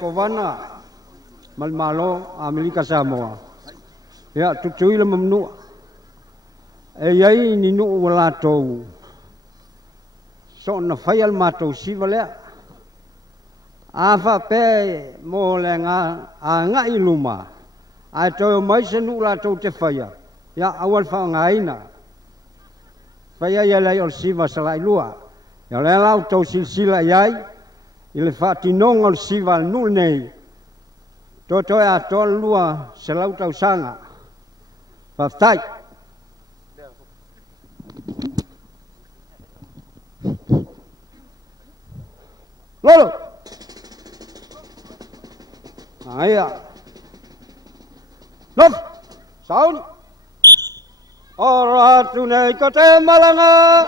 Kovana Malmalo Amerika Samoa ya tutui le mamnu ai ni nu wala to so na fayal mato sivale afa pe mo le nga iluma a to mai se nu la to te faya ya awal fa ngaina faya ya la ol siva sala ilua ya le la to silsila yai ile fa tinong ol siva nu nei to ya to lua selau tau sanga fa tai Lolo. Ayah. Nom. Saun. Ora tunai kota Malanga.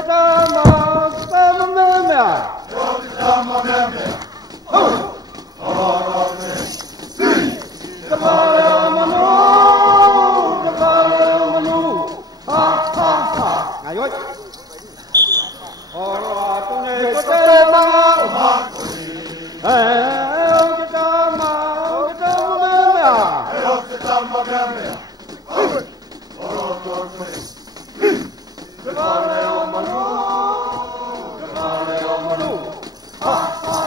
Kita mamemia. Kita mamemia. Ora tunai. Kepala manu. Kepala manu. Ha ha ha. Ayo. Ora tunai kota Malanga. Kita mamemia. Kita mamemia. Ora tunai. Kepala manu. Kepala manu. Ha ha.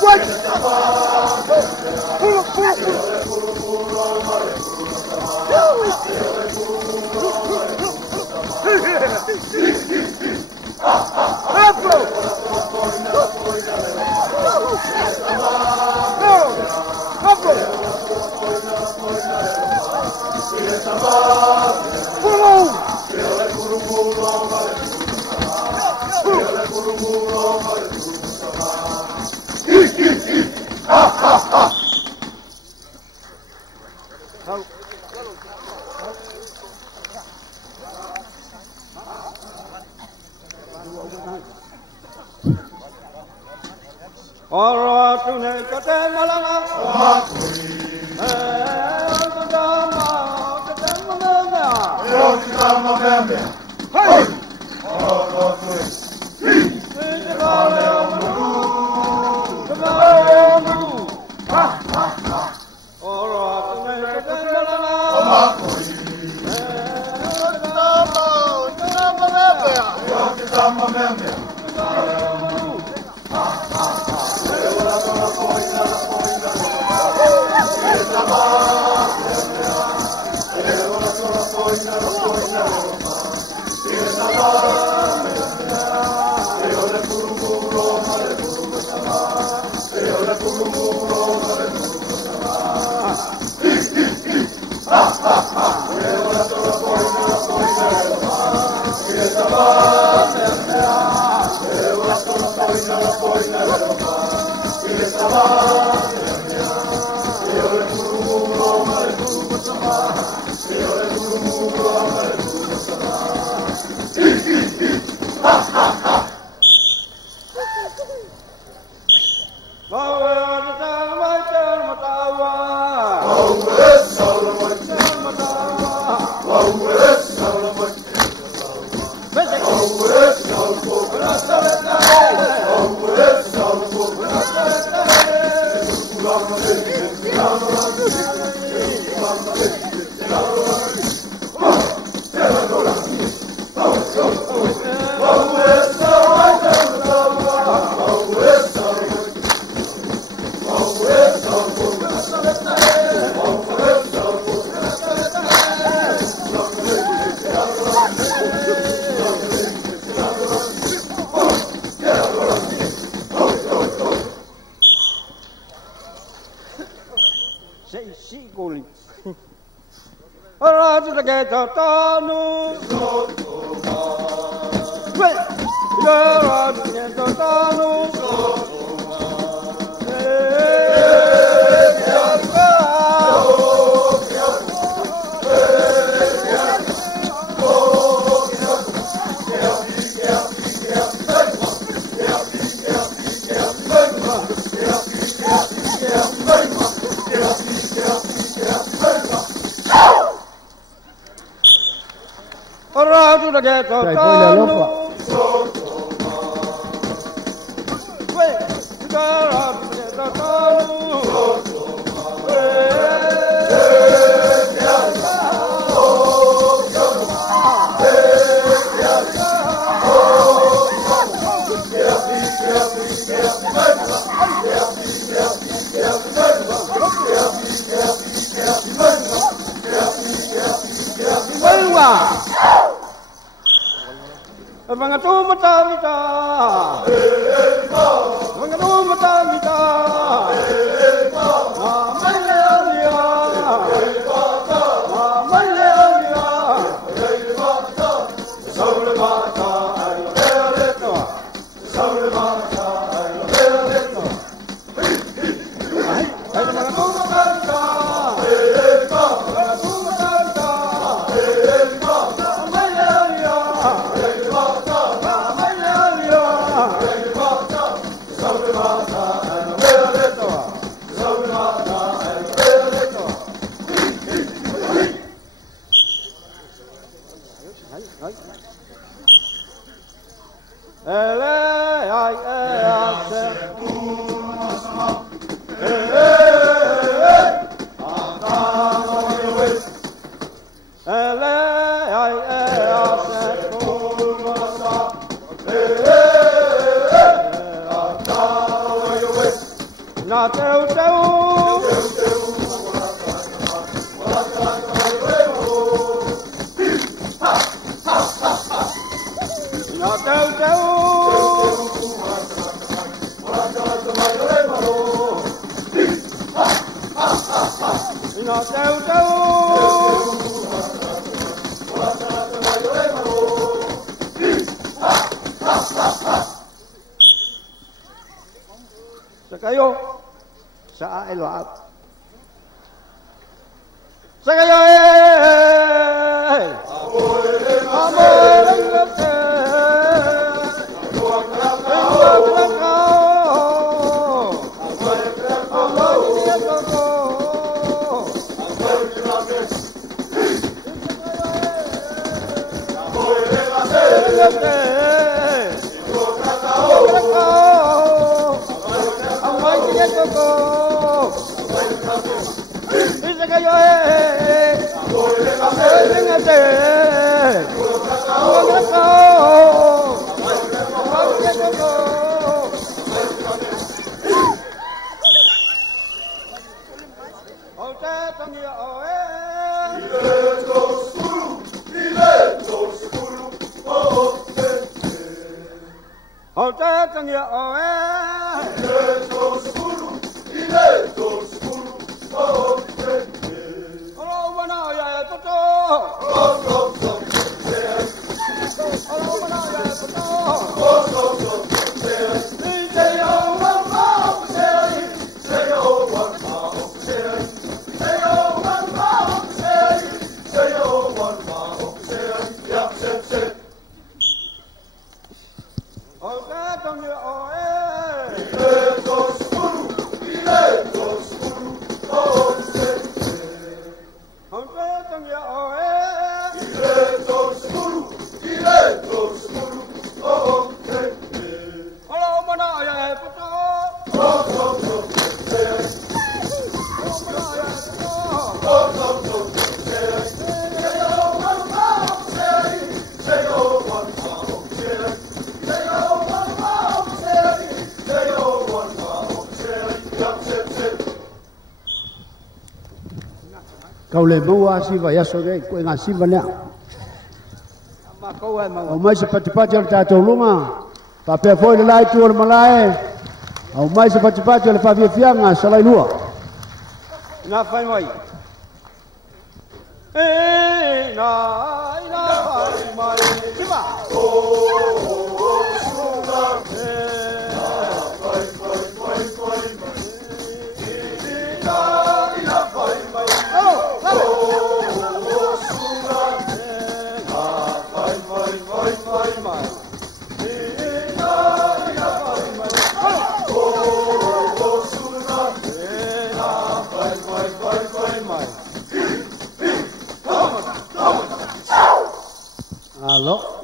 What? Ora tunai kota Malanga. Kita mamemia. Hai. Ora tunai. Kepala manu. Kepala manu. Ha ha ha. Ora tunai kota Malanga. Kita mamemia. Kita mamemia. tu da ke to to Mangatu mata mita, mangatu mata mita, mamale alia, mamale alia, saule mata, ayaleto, saule mata, ayaleto. Ay mangatu mata mita, mangatu mata mita, mamale alia. Sakayo sa ilo sakayo Kau le mua si va ya so ge ko nga si vana ma ko ai ma o mai se pati al tato lunga pa pe foi le lai tu le malai o mai se pati le pa via fianga salai lua na fai mai na fai mai kiba Alo.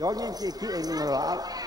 여기 키 있는 거라.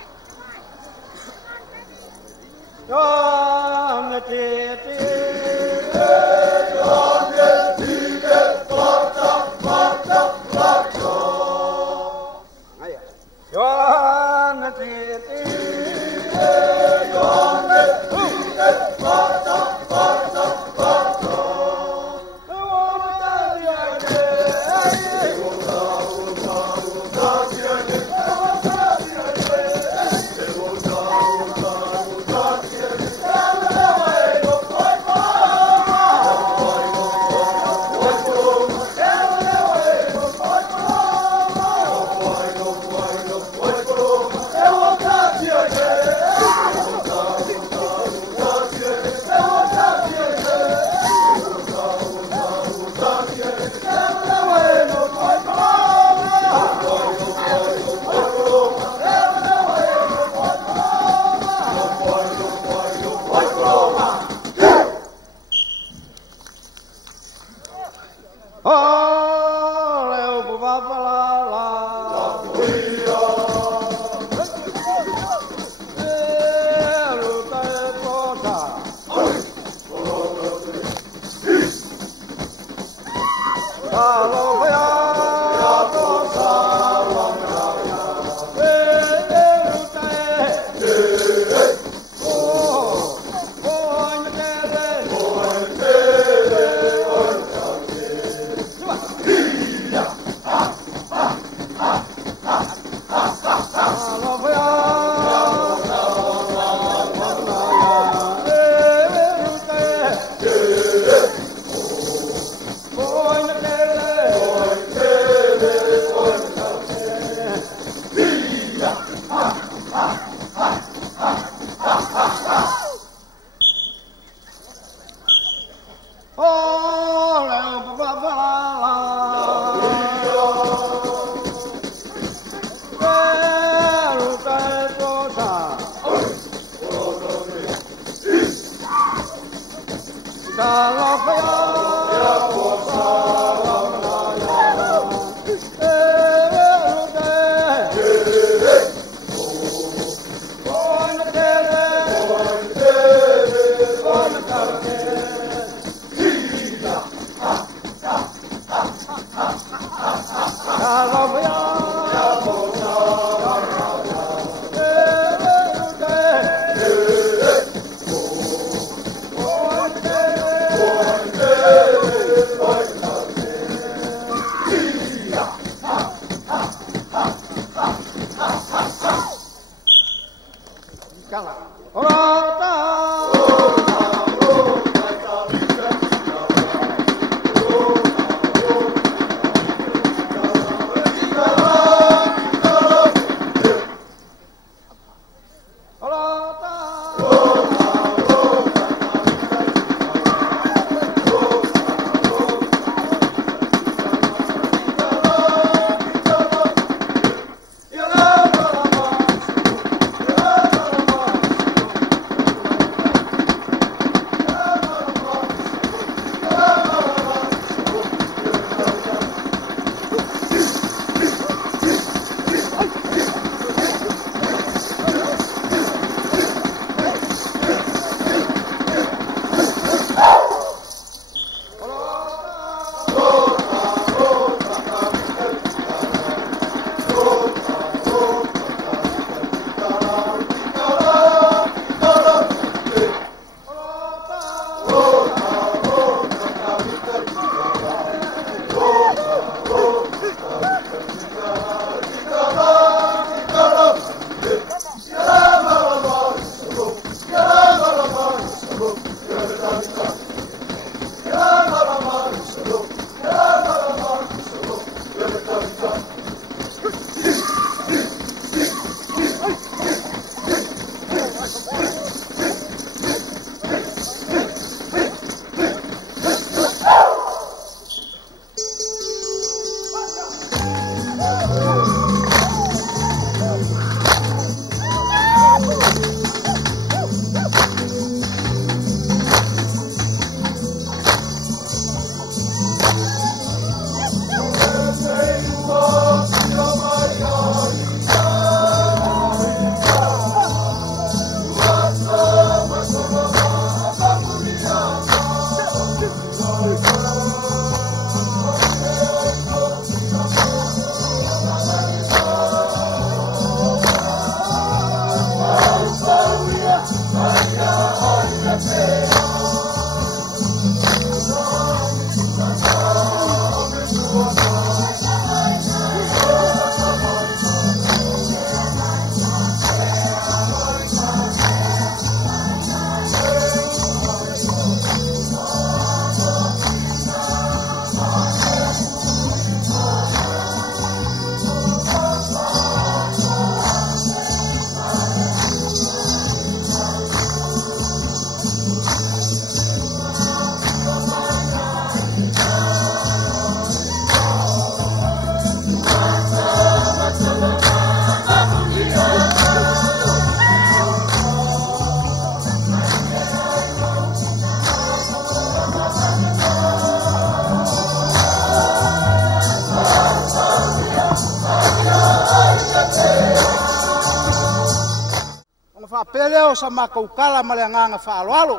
peleo sa makaukala ma le agaga fa'aloalo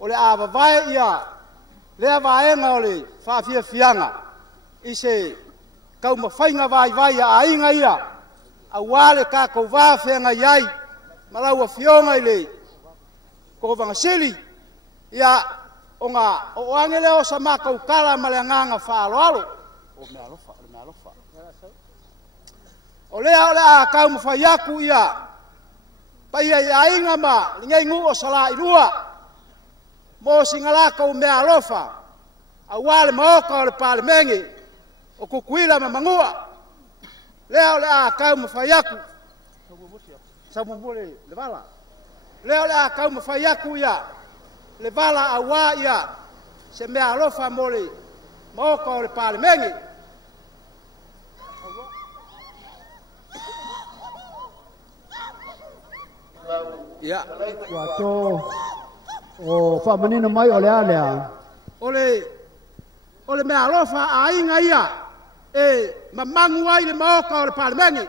o le a vavae ia lea vaega o le fa'afiafiaga i se kaumafaiga vaivai a aiga ia auā le kakou vā feagai ai ma lau afioga i le kovagasili ia o ngā oange leo sa makaukala ma le agaga fa'aloalo o me alofa o lea o le a kaumafai aku ia paia i aiga ma ligei ngu o sala'ilua mo sigalako mea alofa auā le maoka o le palemegi o kukuila ma magua lea o le a kaumafai aku saumumule le vala lea o le a kaumafai aku ia le vala auā ia se mea alofa mo le maoka o le palemegi ia Wato o whamanina mai o le alea. o le mea alofa a inga ia e mamangu ai le maoka o le palemegi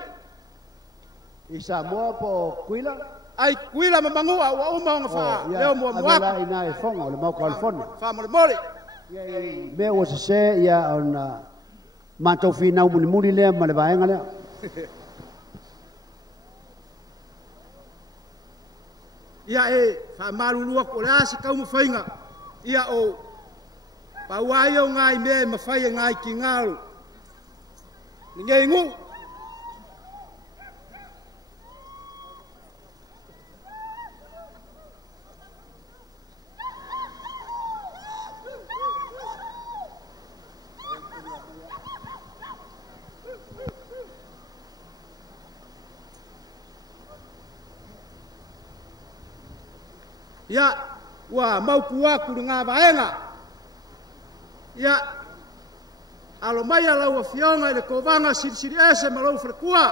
I Samoa po kuila. ai kuila mamangua ua uma onga fa leo mua muaku Avela ina e fonga o le mau California. fa mole mole Mea o se ia ona mātou whina umuni muri lea ma le vaenga lea. ia e fa malulua ko le asa kauma fainga ia o pauai o ngai me mafai ngai ki ngalu ninge ngu ia wa mauku aku ngā vaenga ia alo mai ala ua fionga i le kovanga siri ese malau frekua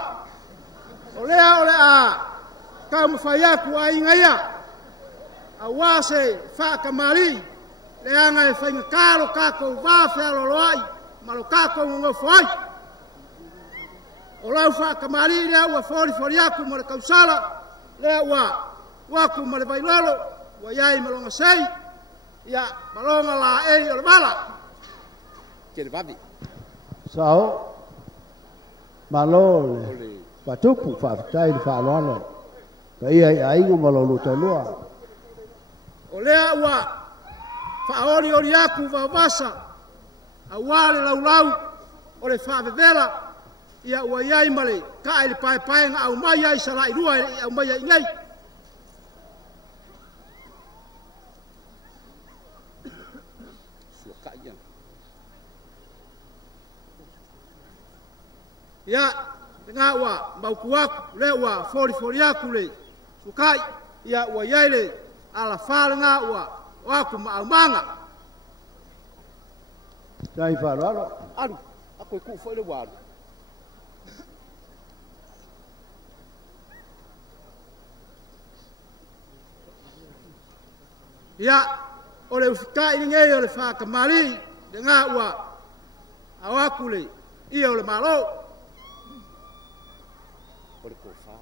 o lea a kaumawhai aku a inga ia a wase whaakamari le anga e whainga kālo kākou vāwhea loloai malo kākou ngofo ai o lau whaakamari lea ua fori aku ma le kausala lea ua waku ma le vailolo wa yai malonga sei ia malonga la e o le mala ke le babi Sao malo le patupu whaafitai le whaaloalo. Ka ia i ainga malo luta lua. o lea ua whaori ori aku vavasa a wale laulau o le whaavevela ia ua yai male ka le pae nga au mai ai sara i rua au mai ai ngai ia nga ua mauku aku le ua fori aku le sukai ia ua yai le ala fale nga ua aku maumanga Kai whaaloalo. alu ako i ku foi le walu ia o le ufikai ni ngei o le whakamari le ngā ua au aku le ia o le malo o le kofa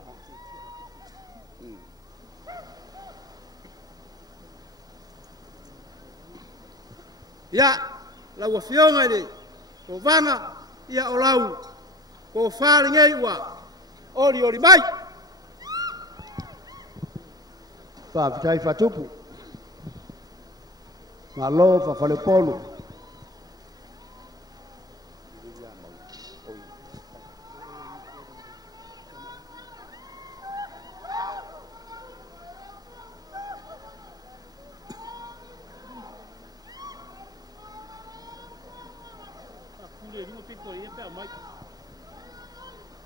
ia lau a fionga le o vanga ia o lau ko whare ngei ua ori mai Whaafitai whatupu. Malo whawhale polu.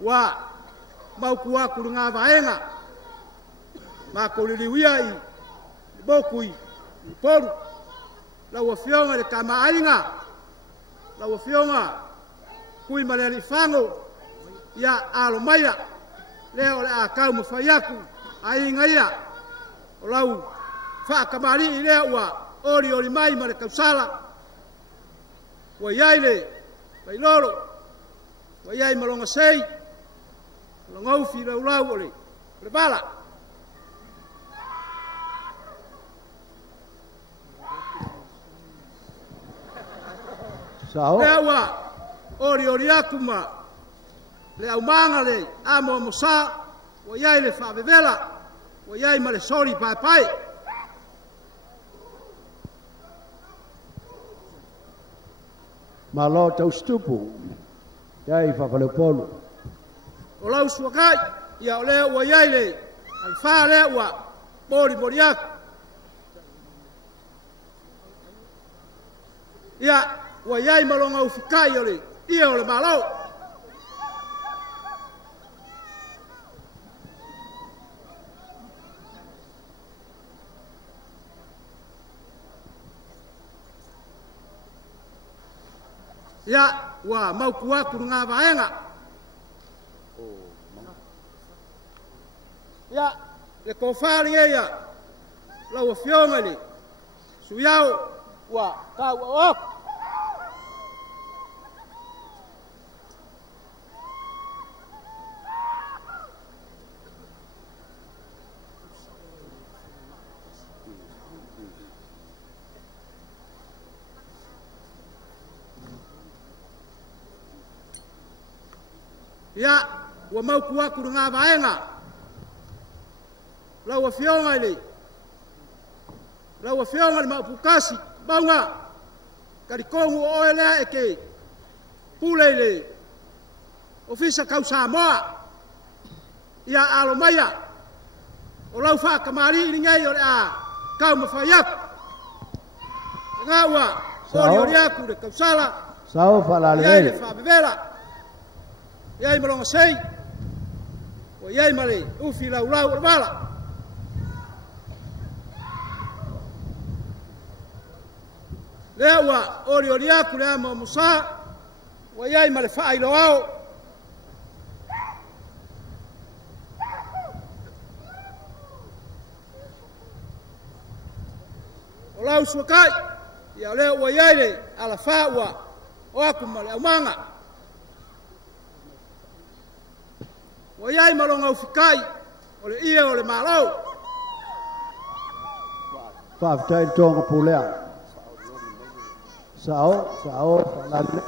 wa mauku aku ngā vaenga ma ko liwia i bokui i poru lau a fionga le kamaainga lau a fionga kui ma le fango ia alo maia leo le a kau ma faiaku a inga ia o lau whaakamari i lea ua ori mai ma le kausala wa iai le vailolo wa iai malonga sei ngaufi lau o le bala Sao. Lea ua ori aku ma le au manga le amo mosa wa iai le whaavevela wa iai ma le sori pai. Ma lo tau stupu. Iai whakale polu. O lau suakai ia o lea ua iai le al wha lea ua mori aku. Ia ua iai malonga ufikai o le ia o le malau. Ia ua mauku aku ngā vaenga. Ia le kofari ia lau a fionga le suyau ua kau o aku. Ia ua mauku aku ngā vaenga lau a fionga le maupukasi maunga karikongu o elea e ke pule le ofisa kau Samoa ia alo maya o lau whakamari i ngai o le a kau mawhaiaku ngā ua ori aku le kausala Sao whalale iai le whaabevela iai malonga sei o iai male ufi lau o wala. Lea ua ori aku lea mo musa wa iai ma le whailo au. O lau suakai ia lea ua iai le ala wha ua o aku ma le aumanga. Wa iai malonga ufikai o le ia o le malau. Whaafitai tonga pulea. Sao whalale.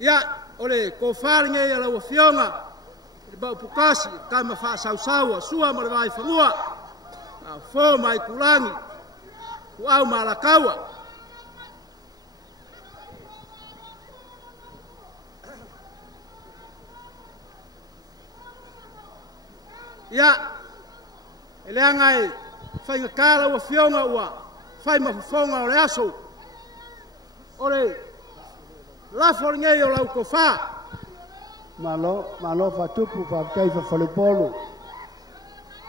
Ia ole kofari nge ia lau fionga i bau pukasi kama wha sausaua sua ma le vai whangua a fō mai kulangi ku au malakaua. Ia e leanga e whainga kāra ua fionga ua whai mafufonga o le aso o le lafori ngei o lau kofā. Malo whatupu whaafitai whawhalepolu.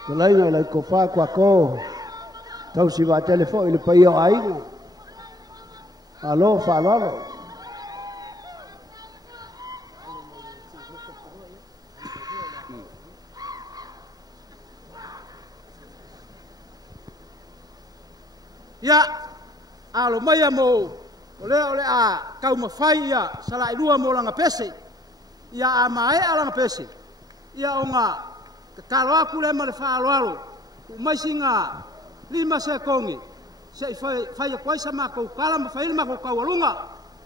Te laina i lau kofā kua kō. Tau si wā telefo i le pai o aina. Malo whalalo. Ia alo mai mo ole a kau mawhai ia sala i rua mo langa pese ia a mae a langa pese ia o ngā karo aku le ma le whaaloalo u maisi ngā lima se kongi se i whai a kwaisa ma kou kala ma whai ma kou kaualunga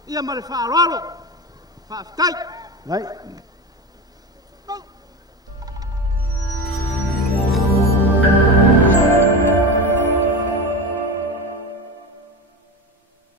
ia ma le whaaloalo whaafikai. Right.